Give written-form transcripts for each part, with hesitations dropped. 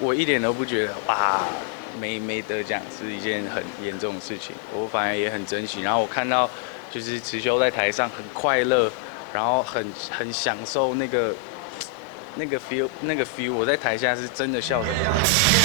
我一点都不觉得哇没得奖是一件很严重的事情，我反而也很珍惜。然后我看到就是池修在台上很快乐，然后很享受那个 feel，我在台下是真的笑得很开心。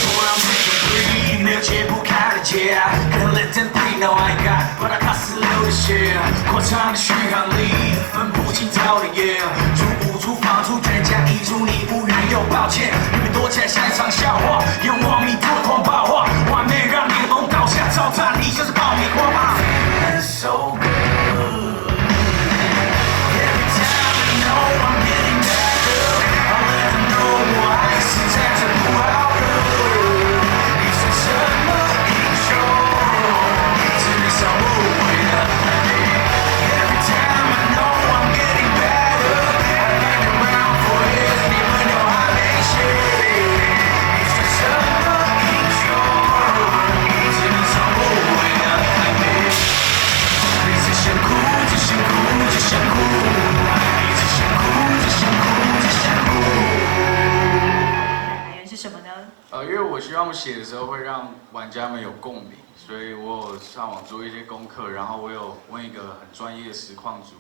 没有解不开的结，可能 let them be no I got， 把它卡死流的血，过长的续航力，分不清早的夜，足不出放出全家溢出，你无缘又抱歉，你们躲起来像一场笑话，用网米多狂暴化，完美让脸红倒下，照战力像是爆米花吧。So good. Every time I know I'm getting better, I let them know 我还是站着不好的。你是什么英雄？是你少误会了。Every time I know I'm getting better, I've been around for years, 你们都还没醒。你是什么英雄？是你少误会了。一直想哭，只想哭，只想哭，一直想哭，只想哭，只想哭。来源是什么呢？因为我希望我写的时候会让玩家们有共鸣，所以我有上网做一些功课，然后我有问一个很专业的实况组，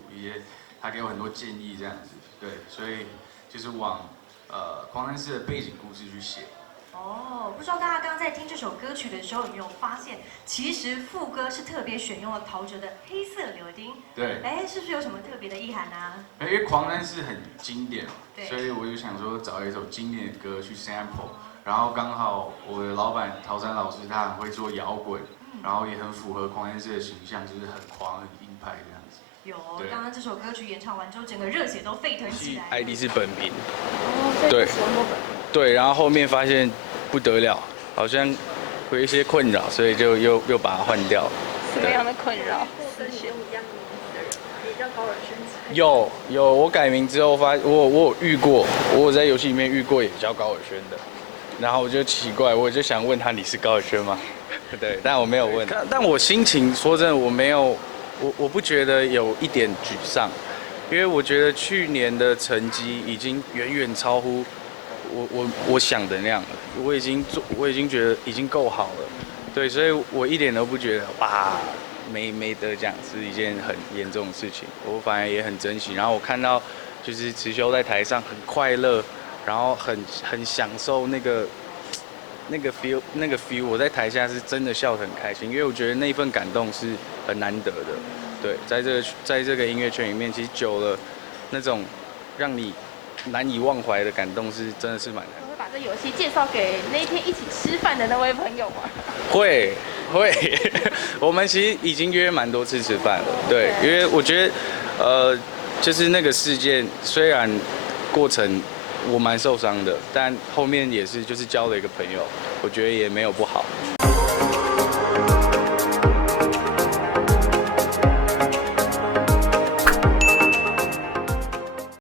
他给我很多建议这样子，对，所以就是往狂战士的背景故事去写。哦，不知道大家刚刚在听这首歌曲的时候有没有发现，其实副歌是特别选用了陶喆的《黑色柳丁》。对。哎，是不是有什么特别的意涵啊？因为狂战士很经典，对，所以我就想说找一首经典的歌去 sample， 然后刚好我的老板陶山老师他很会做摇滚，然后也很符合狂战士的形象，就是很狂很硬派这样子。有，刚刚这首歌曲演唱完之后，整个热血都沸腾起来。ID 是本名。哦，对。喜欢过本名。对，然后后面发现不得了，好像有一些困扰，所以就又把它换掉。什么样的困扰？跟你用一样名字的人，也叫高尔宣。有，我改名之后我有遇过，我有在游戏里面遇过也叫高尔宣的，然后我就奇怪，我就想问他你是高尔宣吗？对，但我没有问。但我心情说真的，我没有，我不觉得有一点沮丧，因为我觉得去年的成绩已经远远超乎我想的那样了，我已经觉得已经够好了，对，所以我一点都不觉得哇没得奖是一件很严重的事情，我反而也很珍惜。然后我看到就是池修在台上很快乐，然后很享受那个 feel，我在台下是真的笑得很开心，因为我觉得那一份感动是很难得的，对，在这个音乐圈里面，其实久了那种让你难以忘怀的感动是真的是蛮难的。会把这游戏介绍给那一天一起吃饭的那位朋友吗？会，我们其实已经约蛮多次吃饭了，对，因为我觉得就是那个事件虽然过程我蛮受伤的，但后面也是就是交了一个朋友，我觉得也没有不好。